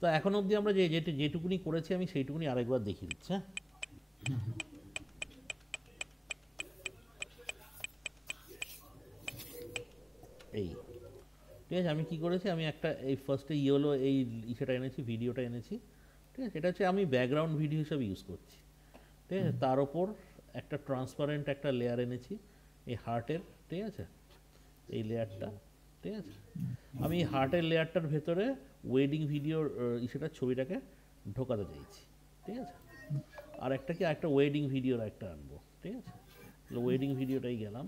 তো এখন অবধি আমরা যেটুকুনি করেছি আমি সেইটুকুনি আরেকবার দেখিয়ে দিচ্ছি। হ্যাঁ, এই ঠিক আছে, আমি কি করেছি, আমি একটা এই ফার্স্টে ইয়েলো এই ইসেটা এনেছি, ভিডিওটা এনেছি। ঠিক আছে, এটা হচ্ছে আমি ব্যাকগ্রাউন্ড ভিডিও হিসাবে ইউজ করছি। ঠিক আছে, তার ওপর একটা ট্রান্সপারেন্ট একটা লেয়ার এনেছি এই হার্টের। ঠিক আছে, এই লেয়ারটা। ঠিক আছে, আমি এই হার্টের লেয়ারটার ভেতরে ওয়েডিং ভিডিওর সেটা ছবিটাকে ঢোকাতে চাইছি। ঠিক আছে, আর একটা কি একটা ওয়েডিং ভিডিওর একটা আনবো। ঠিক আছে, ওয়েডিং ভিডিওটাই গেলাম,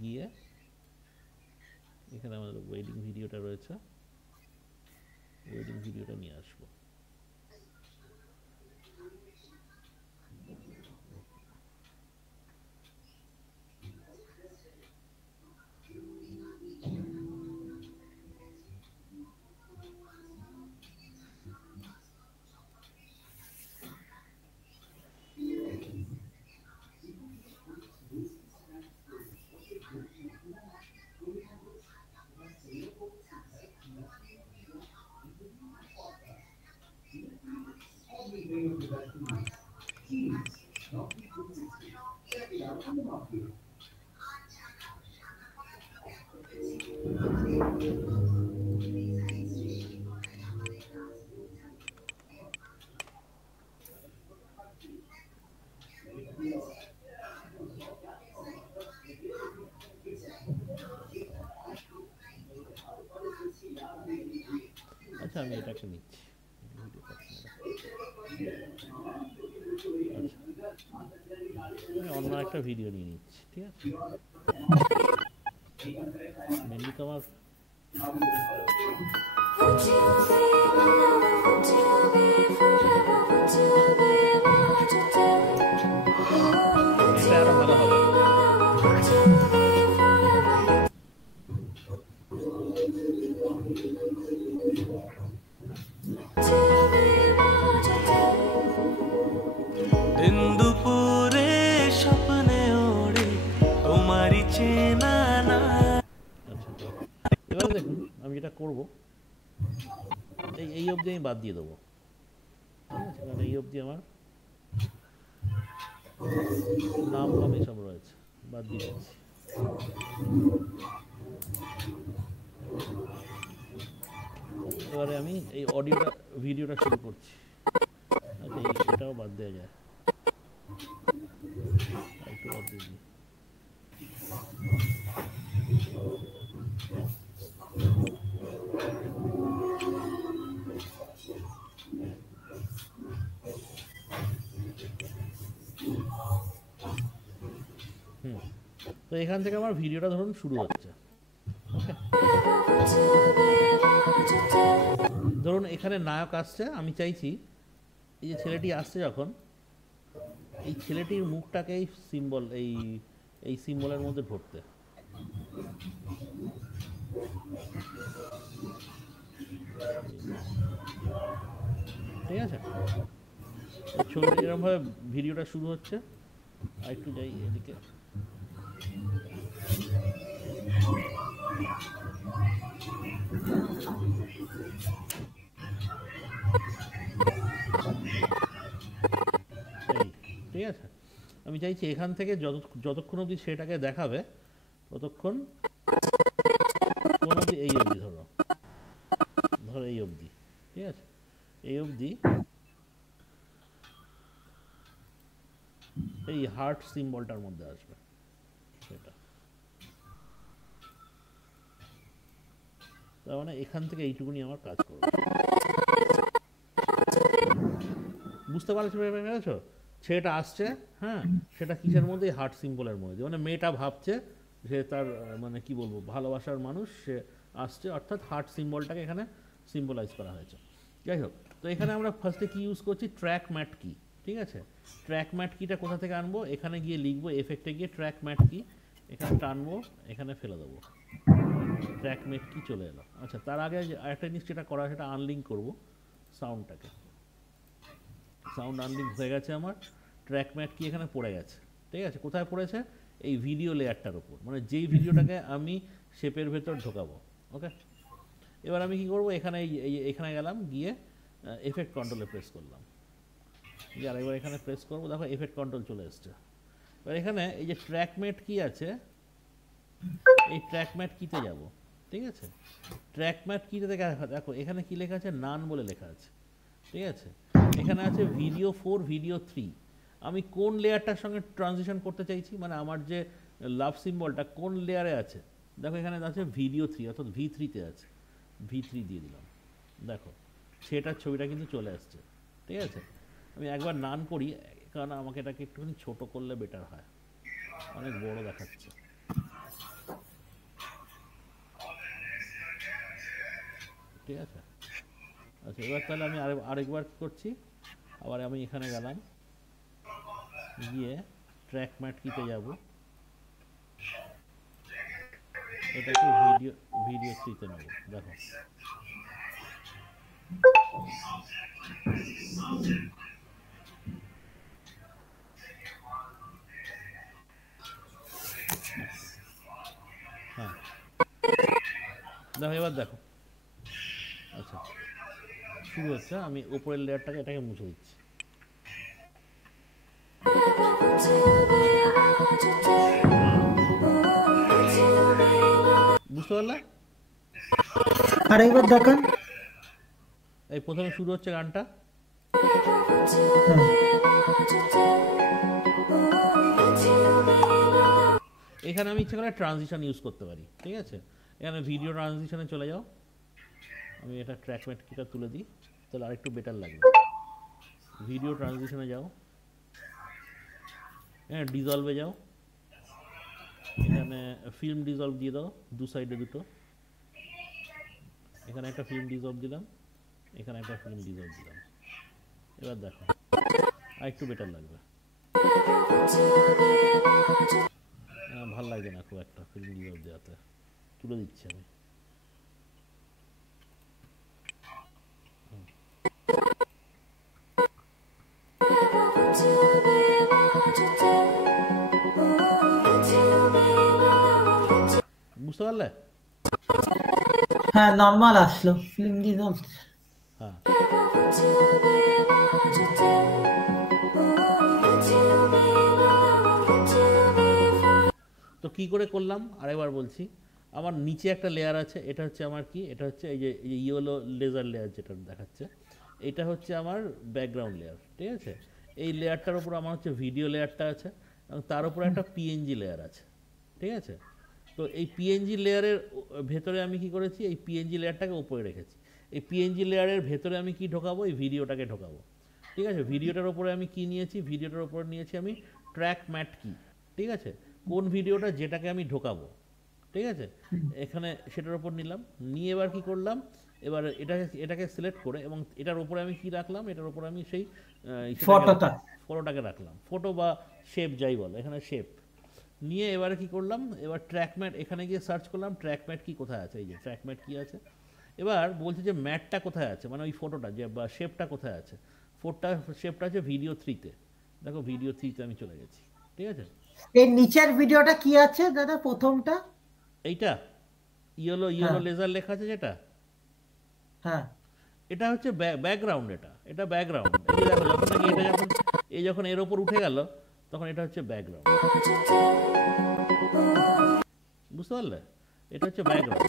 গিয়ে এখানে আমাদের ওয়েডিং ভিডিওটা রয়েছে, ওয়েডিং ভিডিওটা নিয়ে আসবো। আচ্ছা, আমি এটাকে নিচ্ছি, ভিডিও পাচ্ছি না। আচ্ছা, আমি অন্য একটা ভিডিও নিয়ে নিচ্ছি। ঠিক আছে, মেনলি তো আমার Would you be my lover? Would you be forever? Would you be my today? Would এটা you আরো ভালো be হবে। my lover? Would you be forever? Would you be my today? দিন দুপুরে স্বপ্নে ওড়ে তোমারই চেনা না। আচ্ছা, এবারে দেখুন আমি যেটা করবো, এই অবধি আমি বাদ দিয়ে দেবো। ঠিক আছে, কারণ এই অবধি আমার নাম ফাম এসব রয়েছে, বাদ দিয়ে দিচ্ছি। এবারে আমি এই অডিওটা ভিডিওটা শুরু করছি। আচ্ছা, এটাও বাদ দেওয়া যায়, একটু বাদ দিয়ে দিই। তো এখান থেকে আমার ভিডিওটা ধরুন শুরু হচ্ছে। ওকে, Would you be my today? ধরুন এখানে নায়ক আসছে, আমি চাইছি এই যে ছেলেটি আসছে যখন, এই ছেলেটির মুখটাকে এই সিম্বল এই সিম্বলের মধ্যে ভরতে। ঠিক আছে, ছবিটা এরকমভাবে ভিডিওটা শুরু হচ্ছে। আর একটু যাই এদিকে। ঠিক আছে, আমি চাইছি এখান থেকে যতক্ষণ অবধি সেটাকে দেখাবে ততক্ষণ কোন অবধি, এই অবধি ধরো এই অবধি। ঠিক আছে, এই অবধি এই হার্ট সিম্বলটার মধ্যে আসবে সেটা। তার মানে এখান থেকে এইটুকুনি আমার কাজ করবে। বুঝতে পেরেছো? ছেলেটা আসছে, হ্যাঁ, সেটা কিসের মধ্যে, হার্ট সিম্বলের মধ্যে। মানে মেয়েটা ভাবছে যে তার মানে কি বলবো, ভালোবাসার মানুষ সে আসছে, অর্থাৎ হার্ট সিম্বলটাকে এখানে সিম্বলাইজ করা হয়েছে। যাই হোক, তো এখানে আমরা ফার্স্টে কি ইউজ করছি, ট্র্যাক ম্যাট কি। ঠিক আছে, ট্র্যাক ম্যাট কিটা কোথা থেকে আনবো, এখানে গিয়ে লিখবো, এফেক্টে গিয়ে ট্র্যাক ম্যাট কি, এখানে টানবো, এখানে ফেলে দেবো, ট্র্যাক ম্যাট কি চলে এলো। আচ্ছা, তার আগে আরেকটা জিনিস যেটা করা, সেটা আনলিঙ্ক করবো সাউন্ডটাকে। সাউন্ড আনলিঙ্ক হয়ে গেছে আমার, ট্র্যাক ম্যাট কি এখানে পড়ে গেছে। ঠিক আছে, কোথায় পড়েছে, এই ভিডিও লেয়ারটার উপর, মানে যেই ভিডিওটাকে আমি শেপের ভেতর ঢোকাবো। ওকে, এবার আমি কি করব, এখানে এখানে গেলাম, গিয়ে এফেক্ট কন্ট্রোলে প্রেস করলাম, যে আরেকবার এখানে প্রেস করবো, দেখো এফেক্ট কন্ট্রোল চলে এসছে। এবার এখানে এই যে ট্র্যাকমেট কি আছে, এই ট্র্যাকমেট কিতে যাব, ঠিক আছে, ট্র্যাকমেট কিতে দেখো এখানে কি লেখা আছে, নান বলে লেখা আছে, ঠিক আছে। এখানে আছে ভিডিও 4, ভিডিও 3। আমি কোন লেয়ারটার সঙ্গে ট্রানজিশন করতে চাইছি, মানে আমার যে লাভ সিম্বলটা কোন লেয়ারে আছে, দেখো এখানে আছে ভিডিও 3, অর্থাৎ V3-তে আছে, V3 দিয়ে দিলাম, দেখো সেটার ছবিটা কিন্তু চলে আসছে, ঠিক আছে। আমি একবার নান করি, কারণ আমাকে এটাকে একটুখানি ছোট করলে বেটার হয়, অনেক বড় দেখাচ্ছে। ঠিক আছে, আচ্ছা এবার তাহলে আমি আরেকবার করছি, আবার আমি এখানে গেলাম, গিয়ে ট্র্যাক ম্যাট কিতে যাব, এটাকে ভিডিও 3-তে নেব, দেখো হ্যাঁ, দেখো এবার দেখো, আচ্ছা শুরু হচ্ছে, আমি উপরের লেয়ারটাকে এটাকে মুছে দিচ্ছি। বুঝতে পারলে? আরেকবার দেখান। এই প্রথমে শুরু হচ্ছে গানটা, এখানে আমি ইচ্ছে করে ট্রানজিশন ইউজ করতে পারি, ঠিক আছে। এখানে ভিডিও ট্রানজিশনে চলে যাও, আমি এটা ট্র্যাক ম্যাট কিটা তুলে দিই, তাহলে আরেকটু বেটার লাগবে। ভিডিও ট্রানজিশনে যাও, হ্যাঁ ডিজলভে যাও, এখানে ফিল্ম ডিজলভ দিয়ে দাও, দু সাইডে দুটো, এখানে একটা ফিল্ম ডিজলভ দিলাম, এখানে একটা ফিল্ম ডিজলভ দিলাম। এবার দেখো আরেকটু বেটার লাগবে, ভাল লাগবে না খুব একটা ফিল্ম ডিজলভ দেওয়াতে, তুলে দিচ্ছি আমি। বুঝতে পারলে? হ্যাঁ নর্মাল আসলো, ফিল্ম ডিজলভ। হ্যাঁ তো কি করে করলাম আরেকবার বলছি, আমার নিচে একটা লেয়ার আছে, এটা হচ্ছে আমার কি, এটা হচ্ছে এই যে ইয়েলো লেজার লেয়ার যেটা দেখাচ্ছে, এটা হচ্ছে আমার ব্যাকগ্রাউন্ড লেয়ার, ঠিক আছে। এই লেয়ারটার উপর আমার হচ্ছে ভিডিও লেয়ারটা আছে, এবং তার উপরে একটা পিএনজি লেয়ার আছে, ঠিক আছে। তো এই পিএনজি লেয়ারের ভেতরে আমি কি করেছি, এই পিএনজি লেয়ারটাকে উপরে রেখেছি। এই পিএনজি লেয়ারের ভেতরে আমি কি ঢোকাবো, এই ভিডিওটাকে ঢোকাবো, ঠিক আছে। ভিডিওটার উপরে আমি কি নিয়েছি, ভিডিওটার উপরে নিয়েছি আমি ট্র্যাক ম্যাট কি, ঠিক আছে, কোন ভিডিওটা যেটাকে আমি ঢোকাবো, ঠিক আছে, এখানে সেটার উপর নিলাম, নিয়ে এবার কি করলাম, এবার এটাকে সিলেক্ট করে, এবং এটার উপরে আমি কি রাখলাম, এটার উপরে আমি সেই ফটোটাকে রাখলাম, ফটো বা শেপ যাই বলো, এখানে শেপ নিয়ে এবারে কি করলাম, এবার ট্র্যাক ম্যাট এখানে গিয়ে সার্চ করলাম, ট্র্যাক ম্যাট কি কোথায় আছে, এই যে ট্র্যাক ম্যাট কি আছে। এবার বলছে যে ম্যাটটা কোথায় আছে, মানে ওই ফটোটা যে বা শেপটা কোথায় আছে, শেপটা আছে ভিডিও 3-তে, দেখো ভিডিও 3-তে আমি চলে গেছি, ঠিক আছে। এই নিচের ভিডিওটা কি আছে দাদা, প্রথমটা এইটা ইয়েলো লেজার লেখা আছে যেটা, হ্যাঁ এটা হচ্ছে ব্যাকগ্রাউন্ড, এটা ব্যাকগ্রাউন্ড। এই যে দেখো যখন নাকি এটা যখন এর ওপর উঠে গেল, তখন এটা হচ্ছে ব্যাকগ্রাউন্ড, বুঝতে পারলে, এটা হচ্ছে ব্যাকগ্রাউন্ড।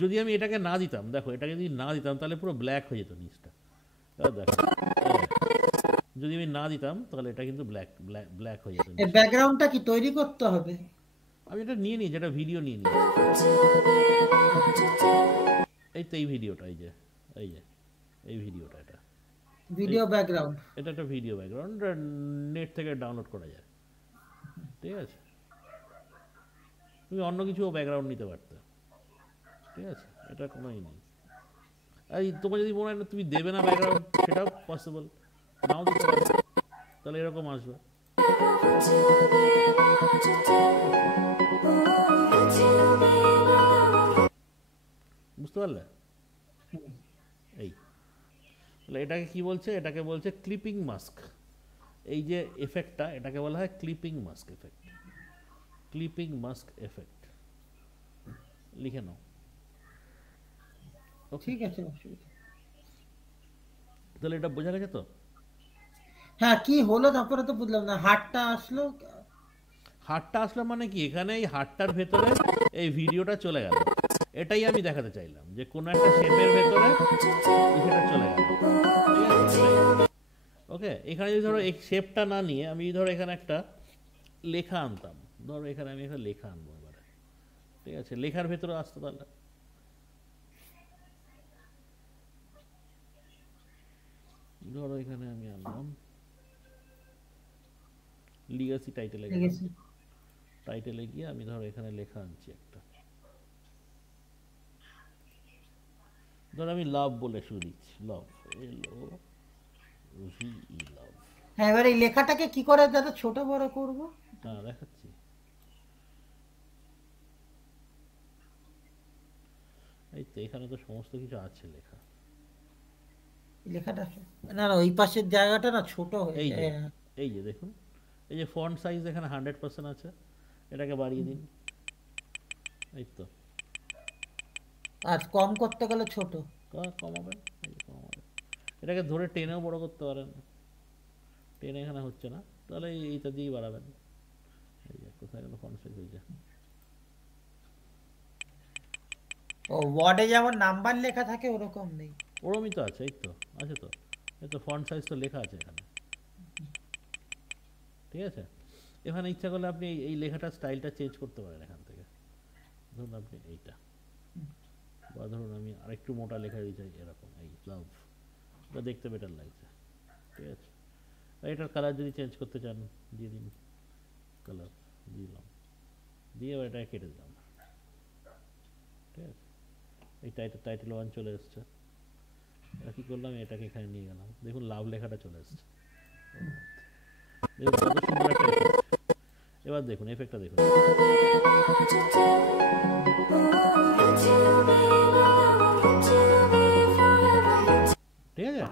যদি আমি এটাকে না দিতাম, দেখো এটাকে যদি না দিতাম তাহলে পুরো ব্ল্যাক হয়ে যেত নিচটা, দেখো যদি আমি না দিতাম তাহলে এটা কিন্তু ব্ল্যাক হয়ে যেত। এই ব্যাকগ্রাউন্ডটা কি তৈরি করতে হবে? আমি এটা নিয়ে নিই, যেটা ভিডিও নিয়ে নিই, এই তো এই ভিডিওটা, এই যে এই ভিডিওটা, এটা ভিডিও ব্যাকগ্রাউন্ড, এটা একটা ভিডিও ব্যাকগ্রাউন্ড, নেট থেকে ডাউনলোড করা যায়, ঠিক আছে। তুমি অন্য কিছু ব্যাকগ্রাউন্ড নিতে পারতে, ঠিক আছে, এটা কোনো নেই। এই তোমার যদি মনে হয় না তুমি দেবে না ব্যাকগ্রাউন্ড, সেটাও পসিবল, নাও দিতে পারো, তাহলে এরকম আসবে। বুঝতে পারলে? এই তাহলে এটাকে কি বলছে? এটাকে বলছে ক্লিপিং মাস্ক। এই যে এফেক্টটা, এটাকে বলা হয় clipping mask effect. Clipping mask effect লিখে নাও। ঠিক আছে, অসুবিধা। তাহলে এটা বোঝা গেছে তো? হ্যাঁ, কি হলো তারপরে তো বুঝলাম না, হাটটা আসলো। হাটটা আসলো মানে কি, এখানে এই হাটটার ভেতরে এই ভিডিওটা চলে গেল। এটাই আমি দেখাতে চাইলাম, যে কোনো একটা শেপের ভেতরে সেটা চলে গেল। ঠিক আছে, ওকে। এখানে যদি ধরো এই শেপটা না নিয়ে আমি ধরো এখানে একটা লেখা আনতাম, ধরো এখানে আমি একটা লেখা আনবো এবারে। ঠিক আছে, লেখার ভেতরে আসতো তাহলে। ধরো এখানে আমি আনলাম লিগাসি টাইটেলে গেলাম। লেগেছে। টাইটেলে গিয়ে আমি ধরো এখানে লেখা আনছি একটা, ধরো আমি লাভ বলে শুরু দিচ্ছি, লাভ, LOVE, লাভ। হ্যাঁ, এবার এই লেখাটাকে কি করে দাদা ছোট বড় করব? হ্যাঁ দেখাচ্ছি। এই তো এখানে তো সমস্ত কিছু আছে লেখা। এই লেখাটা না না, ওই পাশের জায়গাটা না ছোট হয়ে এই যে, যায়। হ্যাঁ। এই যে দেখুন, এই যে ফন্ট সাইজ এখানে 100% আছে, এটাকে বাড়িয়ে দিন। এই তো আর কম করতে গেলে ছোট। কমাবেন, এই যে কমাবেন। এটাকে ধরে টেনেও বড় করতে পারেন, টেনে এখানে হচ্ছে না, তাহলে এইটা দিয়েই বাড়াবেন। এই যে কোথায় গেল ফন্ট সাইজ, এই যে ও ওয়ার্ডে যেমন নাম্বার লেখা থাকে ওরকম নেই। ওরমই তো আছে, এই তো আছে তো, এই তো ফন্ট সাইজ তো লেখা আছে এখানে। ঠিক আছে, এখানে ইচ্ছা করলে আপনি এই লেখাটার স্টাইলটা চেঞ্জ করতে পারেন এখান থেকে। ধরুন আপনি এইটা, বা ধরুন আমি আরেকটু মোটা লেখা দিতে চাই এরকম, এই লাভ, বা দেখতে বেটার লাগছে। ঠিক আছে, এটার কালার যদি চেঞ্জ করতে চান দিয়ে দিন, কালার দিলাম, দিয়ে এবার এটাকে কেটে দিলাম। ঠিক আছে, এই টাইটেল 1 চলে এসছে। এটা কী করলাম, এটাকে এখানে নিয়ে গেলাম, দেখুন লাভ লেখাটা চলে এসছে। দেখুন কত সুন্দর একটা এফেক্ট। এবার দেখুন এফেক্টটা দেখুন। ঠিক আছে,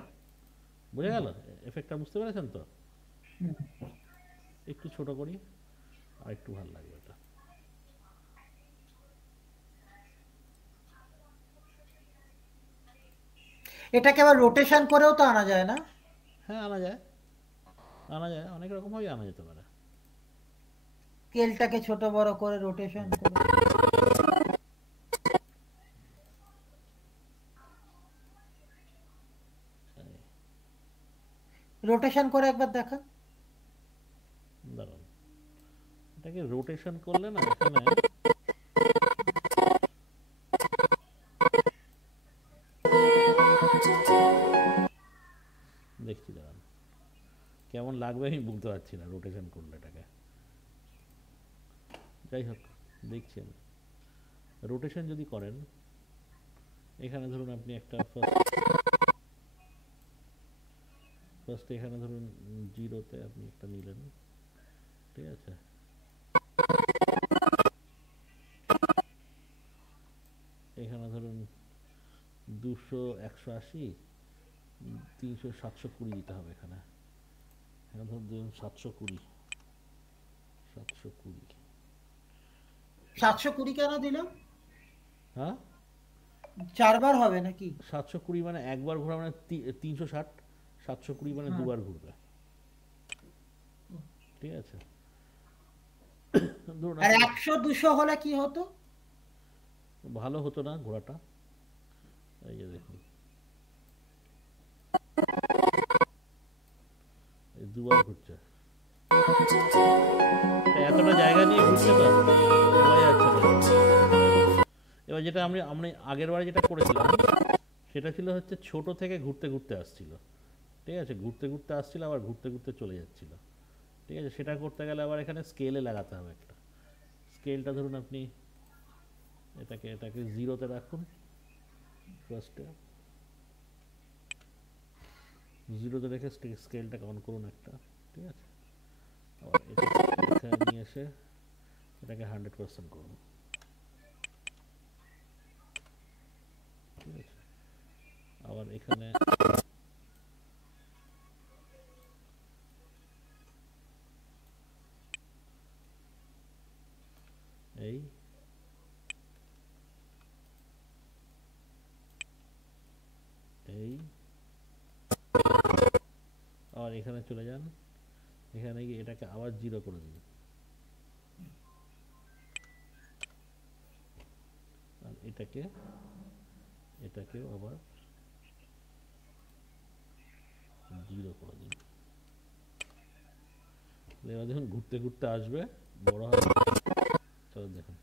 বুঝে গেল এফেক্টটা? বুঝতে পেরেছেন তো? একটু ছোট করি, আর একটু ভালো লাগবে এটা। এটাকে আবার রোটেশন করেও তো আনা যায় না? হ্যাঁ আনা যায়, আনা যায়, অনেক রকমভাবেই আনা যেতে পারে। স্কেলটাকে ছোট বড় করে রোটেশন করে। রোটেশন করে একবার দেখা। দাঁড়ান, এটাকে রোটেশন করলে না এখানে দেখছি, দাঁড়ান কেমন লাগবে আমি বুঝতে পারছি না রোটেশন করলে এটাকে। যাই হোক, দেখছি আমি। রোটেশন যদি করেন, এখানে ধরুন আপনি একটা ফার্স্ট এখানে ধরুন 0-তে আপনি একটা নিলেন। ঠিক আছে, এখানে ধরুন 200, 180, 300, 720 দিতে হবে এখানে। এখানে ধরুন 720, 720। 720 কেন দিলাম? হ্যাঁ 4 বার হবে নাকি? 720 মানে একবার ঘোরা মানে 360, 720 মানে দুবার ঘুরবে। ঠিক আছে, ধরুন আর 100 200 হলে কি হতো? ভালো হতো না ঘোড়াটা। এই যে দেখুন, এই দুবার ঘুরছে, এতটা জায়গা নিয়ে ঘুরছে তো বোঝা যাচ্ছে না। এবার যেটা আমরা আগের বারে যেটা করেছিলাম সেটা ছিল হচ্ছে ছোট থেকে ঘুরতে ঘুরতে আসছিল। ঠিক আছে, ঘুরতে ঘুরতে আসছিল আবার ঘুরতে ঘুরতে চলে যাচ্ছিল। ঠিক আছে, সেটা করতে গেলে আবার এখানে স্কেলে লাগাতে হবে একটা। স্কেলটা ধরুন আপনি এটাকে 0-তে রাখুন, ফার্স্টে 0-তে রেখে স্কেলটাকে অন করুন একটা। ঠিক আছে, আবার এখানে নিয়ে এসে এটাকে 100% করুন। ঠিক আছে, আবার এখানে এই এই আর এখানে চলে যান, এখানে গিয়ে এটাকে আবার 0 করে দিন, আর এটাকেও আবার 0 করে দিন। এবার দেখুন ঘুরতে ঘুরতে আসবে, বড় হবে। চলো দেখুন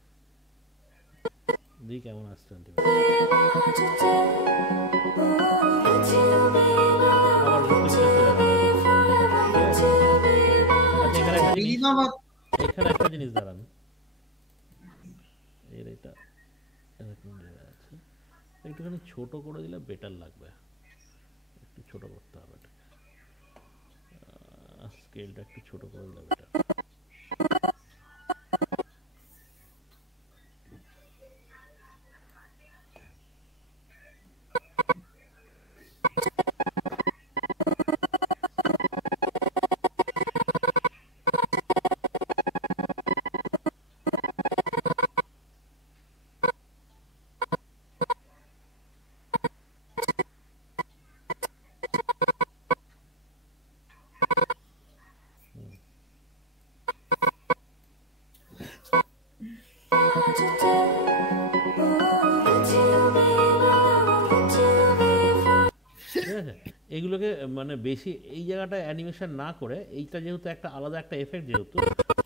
দেখি কেমন আসছে আবার ঘুরতে ঘুরতে চলে গেল। আচ্ছা, এখানে একটা জিনিস দাঁড়ান, এর এটা এরকম জায়গা আছে, একটুখানি ছোট করে দিলে বেটার লাগবে, একটু ছোট করতে হবে এটাকে, স্কেলটা একটু ছোট করে দিলে বেটার। ঠিক আছে, এগুলোকে মানে বেশি এই জায়গাটা অ্যানিমেশন না করে, এইটা যেহেতু একটা আলাদা একটা এফেক্ট যেহেতু,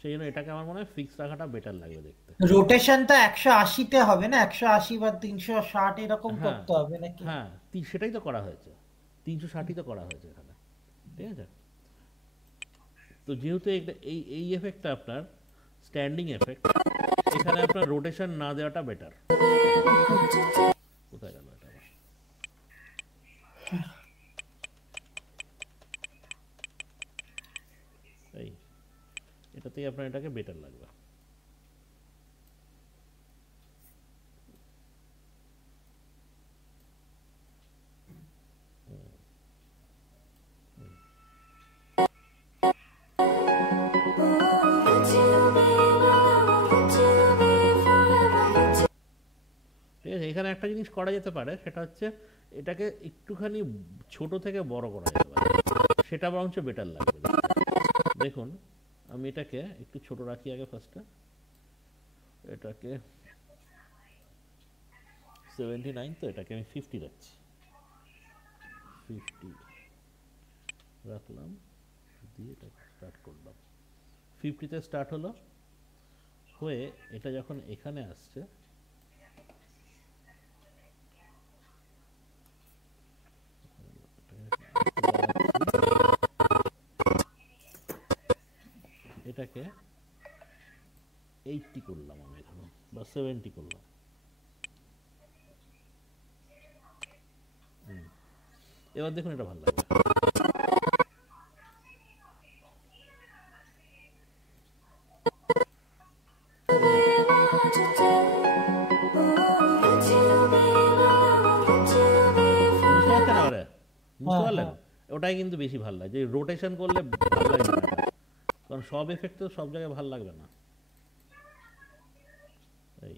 সেই জন্য এটাকে আমার মনে হয় ফিক্স রাখাটা বেটার লাগবে দেখতে। রোটেশনটা 180 তে হবে না, 180 বা 360 এরকম হ্যাঁ করতে হবে নাকি? হ্যাঁ, সেটাই তো করা হয়েছে, 360 তো করা হয়েছে এখানে, ঠিক আছে। তো যেহেতু এই এফেক্টটা আপনার স্ট্যান্ডিং এফেক্ট, এখানে আপনার রোটেশন না দেওয়াটা বেটার। কোথায় গেল এটা আবার? এই এটাতেই আপনার এটাকে বেটার লাগবে। ঠিক আছে, এখানে একটা জিনিস করা যেতে পারে, সেটা হচ্ছে এটাকে একটুখানি ছোট থেকে বড় করা যেতে পারে, সেটা বরঞ্চ বেটার লাগবে দেখতে। দেখুন আমি এটাকে একটু ছোট রাখি আগে ফার্স্টে, এটাকে 79, তো এটাকে আমি 50 রাখছি, 50 রাখলাম, দিয়ে এটাকে স্টার্ট করলাম। 50-তে স্টার্ট হলো, হয়ে এটা যখন এখানে আসছে, এটাকে 80 করলাম আমি এখানে, বা 70 করলাম। এবার দেখুন এটা ভালো লাগবে। বুঝতে পারছেন এবারে? বুঝতে পারলেন? ওটাই কিন্তু বেশি ভালো লাগে, যে রোটেশন করলে ভালো লাগবে না, কারণ সব এফেক্ট তো সব জায়গায় ভালো লাগবে না। এই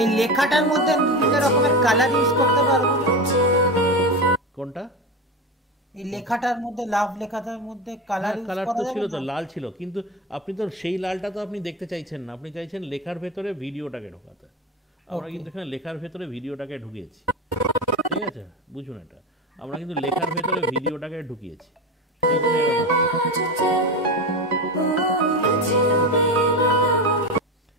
এই লেখাটার মধ্যে বিভিন্ন রকমের কালার ইউজ করতে পারবো না? কোনটা? এই লেখাটার মধ্যে, লাভ লেখাটার মধ্যে কালার ইউজ কালার করা তো যাবে ছিল, তো না? লাল ছিল, কিন্তু আপনি তো সেই লালটা তো আপনি দেখতে চাইছেন না, আপনি চাইছেন লেখার ভেতরে ভিডিওটাকে ঢোকাতে। আমরা কিন্তু এখানে লেখার ভেতরে ভিডিওটাকে ঢুকিয়েছি, ঠিক আছে, বুঝুন এটা, আমরা কিন্তু লেখার ভেতরে ভিডিওটাকে ঢুকিয়েছি, সেই জন্য এরকম আসছে।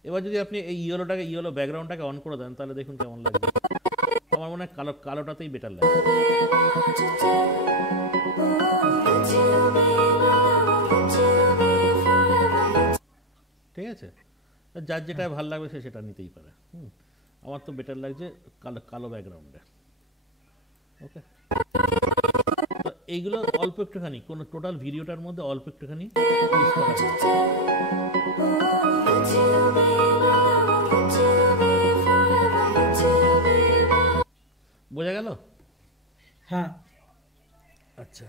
এবার যদি আপনি এই ইয়েলো ব্যাকগ্রাউন্ডটাকে অন করে দেন, তাহলে দেখুন কেমন লাগবে। আমার মনে হয় কালোটাতেই বেটার লাগবে। ঠিক আছে, যার যেটা ভালো লাগবে সে সেটা নিতেই পারে। আমার তো বেটার লাগছে কালো ব্যাকগ্রাউন্ডে। ওকে, তো এইগুলো অল্প একটুখানি, কোনো টোটাল ভিডিওটার মধ্যে অল্প একটুখানি ইউজ করা হয়েছে। বোঝা গেল? হ্যাঁ। আচ্ছা,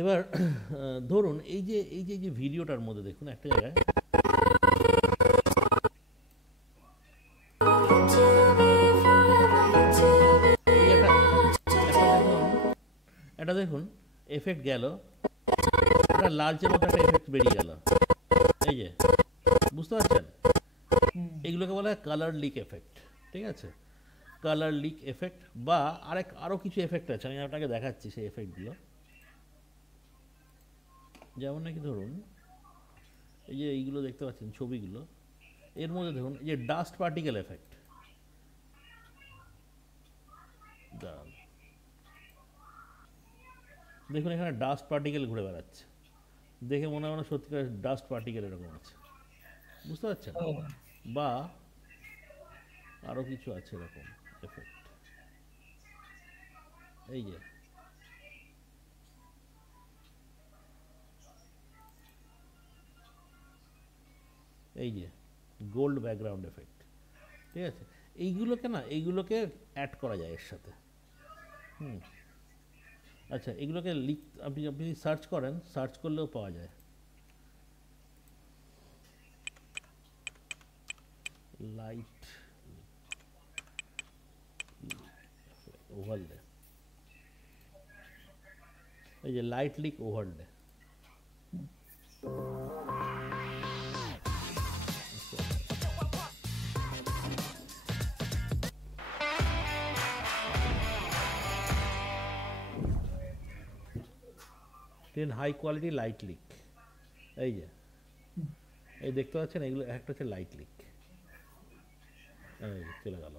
এবার ধরুন এই যে ভিডিওটার মধ্যে দেখুন একটা জায়গায় এই একটা দেখুন এফেক্ট গেল, একটা লালচের মতো একটা এফেক্ট বেরিয়ে গেল, এই যে বুঝতে পারছেন, এইগুলোকে বলা হয় কালার লিক এফেক্ট। ঠিক আছে, কালার লিক এফেক্ট বা আরও কিছু এফেক্ট আছে, আমি আপনাকে দেখাচ্ছি সেই এফেক্টগুলো। যেমন নাকি ধরুন এই যে এইগুলো দেখতে পাচ্ছেন ছবিগুলো, এর মধ্যে দেখুন এই যে ডাস্ট পার্টিকেল এফেক্ট, দেখুন এখানে ডাস্ট পার্টিকেল ঘুরে বেড়াচ্ছে, দেখে মনে হয় না সত্যিকার ডাস্ট পার্টিকেল এরকম আছে, বুঝতে পারছেন? বা আরও কিছু আছে এরকম এফেক্ট, এই যে এই যে গোল্ড ব্যাকগ্রাউন্ড এফেক্ট। ঠিক আছে, এইগুলোকে অ্যাড করা যায় এর সাথে। আচ্ছা, এগুলোকে আপনি সার্চ করেন, সার্চ করলেও পাওয়া যায়। লাইট ওভারলে, এই যে light leak overlay, high quality light leak, এই যে এই দেখতে পাচ্ছেন, এগুলো একটা হচ্ছে লাইট লিক, এই চলে গেল।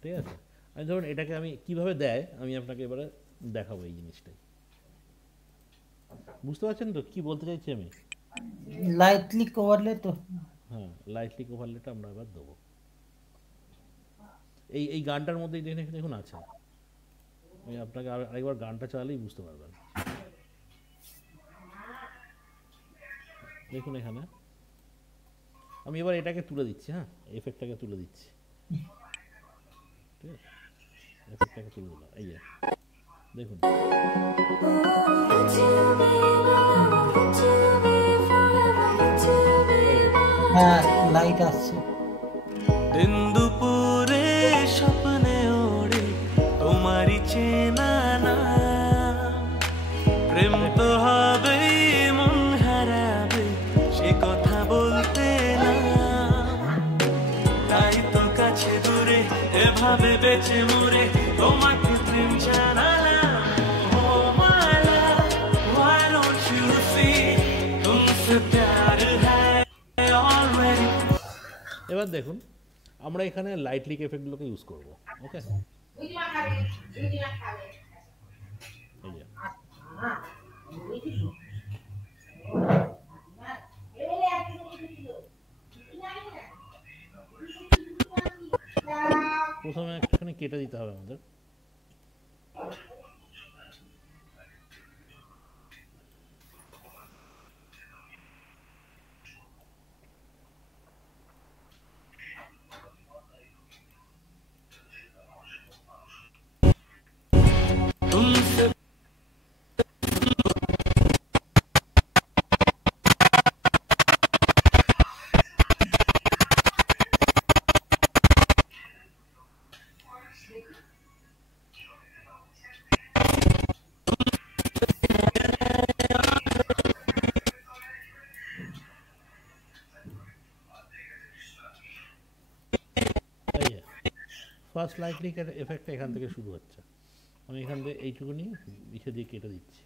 ঠিক আছে, আমি ধরুন এটাকে আমি কিভাবে দেয় আমি আপনাকে এবারে দেখাবো এই জিনিসটাই। বুঝতে পারছেন তো কি বলতে চাইছি আমি? লাইটলি ওভারলে তো, হ্যাঁ, লাইট লিক ওভারলেটা আমরা এবার দেবো। এই গানটার মধ্যেই দেখুন আছে, আমি আপনাকে আরেকবার গানটা চালালেই বুঝতে পারবেন। দেখুন এখানে আমি এবার এটাকে তুলে দিচ্ছি, হ্যাঁ এফেক্টটাকে তুলে দিচ্ছি। ঠিক আছে, এফেক্টটাকে তুলে দিলাম, এই যে দেখুন হ্যাঁ লাইট আসছে। দিন দুপুরে স্বপ্নে ওড়ে তোমারই চেনা না, প্রেম তো হবে মন হারাবে সে কথা বলতে না, তাই তো কাছে দূরে এভাবে বেঁচে মরে তোমাকে প্রেম জানালাম। ও মালা, why don't you see तुमसे प्यार है already। এবার দেখুন আমরা এখানে লাইট লিক এফেক্টগুলোকে ইউজ করব। ওকে, এই যে প্রথমে একটুখানি কেটে দিতে হবে আমাদের। तुमसे এই যে ফার্স্ট লাইট লিক এফেক্টটা এখান থেকে শুরু হচ্ছে, আমি এখান থেকে এইটুকুনি লিখে দিয়ে কেটে দিচ্ছি।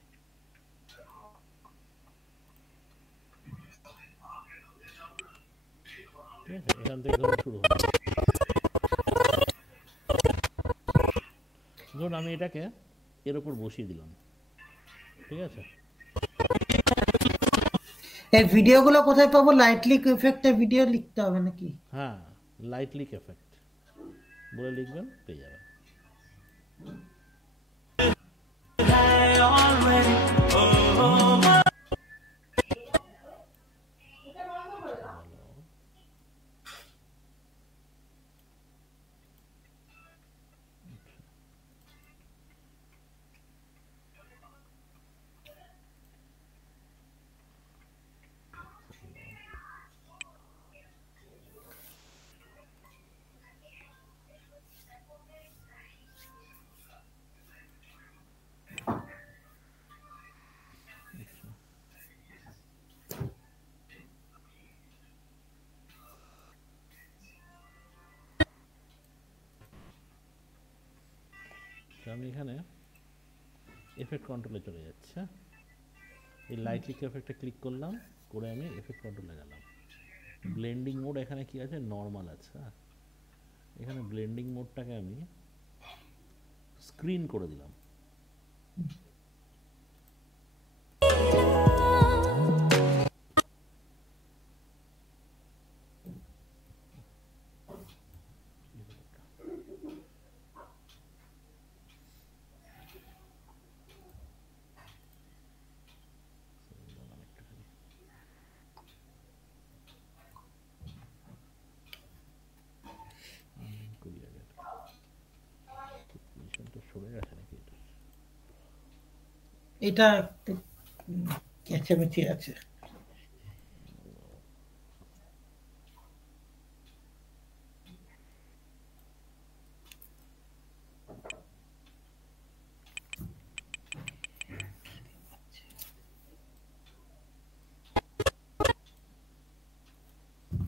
ঠিক আছে, এখান থেকে ধরুন শুরু হচ্ছে। ধরুন আমি এটাকে এর উপর বসিয়ে দিলাম। ঠিক আছে, এই ভিডিওগুলো কোথায় পাবো? লাইটলি ইফেক্টের ভিডিও লিখতে হবে নাকি? হ্যাঁ লাইট লিক এফেক্ট বলে লিখবেন, পেয়ে যাবেন। already। আচ্ছা আমি এখানে এফেক্ট কন্ট্রোলে চলে যাচ্ছি, হ্যাঁ এই লাইট ক্লিক এফেক্টে ক্লিক করলাম, করে আমি এফেক্ট কন্ট্রোলে গেলাম। ব্লেন্ডিং মোড এখানে কি আছে, নর্মাল আছে, হ্যাঁ এখানে ব্লেন্ডিং মোডটাকে আমি স্ক্রিন করে দিলাম। সরে গেছে নাকি এটা? এটা একটু ক্যাচামেচি আছে।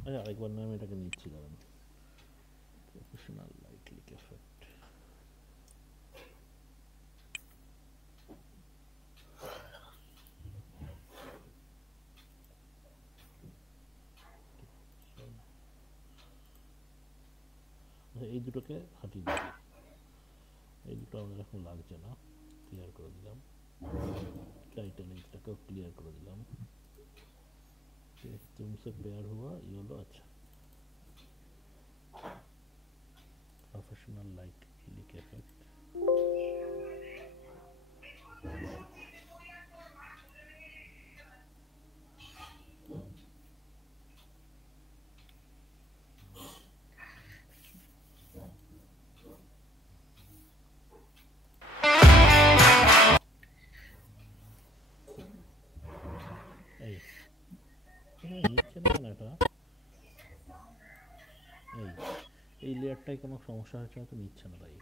আচ্ছা আরেকবার না আমি এটাকে নিচ্ছি, দাঁড়ান। প্রফেশনাল লাইট ক্লিক এফেক্ট, এই দুটোকে হাঁটিয়ে দিই, এই দুটো আমাদের এখন লাগছে না, ক্লিয়ার করে দিলাম। টাইটেল এইটাকেও ক্লিয়ার করে দিলাম। तुमसे प्यार हुआ ये बोलो। अच्छा प्रोफेशनल लाइट क्लिक इफेक्ट, এই লেয়ারটাই কোনো সমস্যা হচ্ছে না, তো নিচ্ছে না তাই।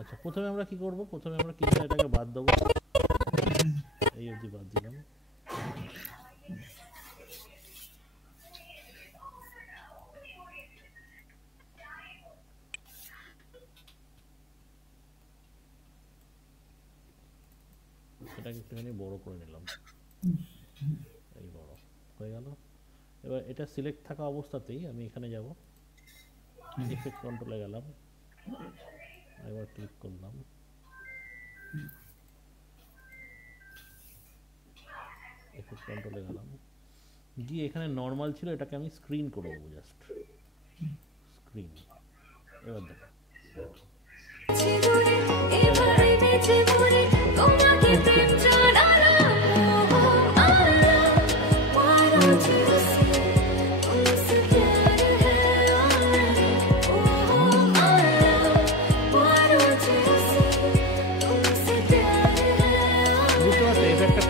আচ্ছা প্রথমে আমরা কি করব, প্রথমে আমরা কিছুটা এটাকে বাদ দেবো, এই অবধি বাদ দিলাম। এটাকে একটুখানি বড় করে নিলাম, এই বড় হয়ে গেল। এবার এটা সিলেক্ট থাকা অবস্থাতেই আমি এখানে যাব, ইফেক্ট কন্ট্রোলে গেলাম, এবার ক্লিক করলাম, ইফেক্ট কন্ট্রোলে গেলাম, গিয়ে এখানে নর্মাল ছিল এটাকে আমি স্ক্রিন করে দেবো, জাস্ট স্ক্রিন। এবার দেখো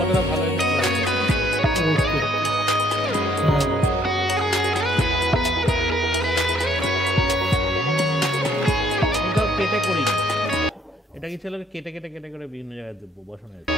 কতটা ভালো কেটে করি, এটা কি ছিল কেটে কেটে কেটে করে বিভিন্ন জায়গায় বসানো হয়েছে।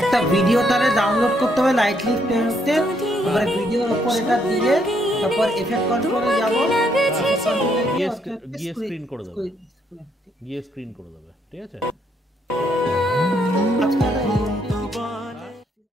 একটা ভিডিও তারে ডাউনলোড করতে হবে লাইট ক্লিক এফেক্টে, তারপরে ভিডিওর উপর এটা দিয়ে তারপর এফেক্ট কন্ট্রোলে যাব, গিয়ে স্ক্রিন করে দেবে, গিয়ে স্ক্রিন করে দেবে, ঠিক আছে। আজকে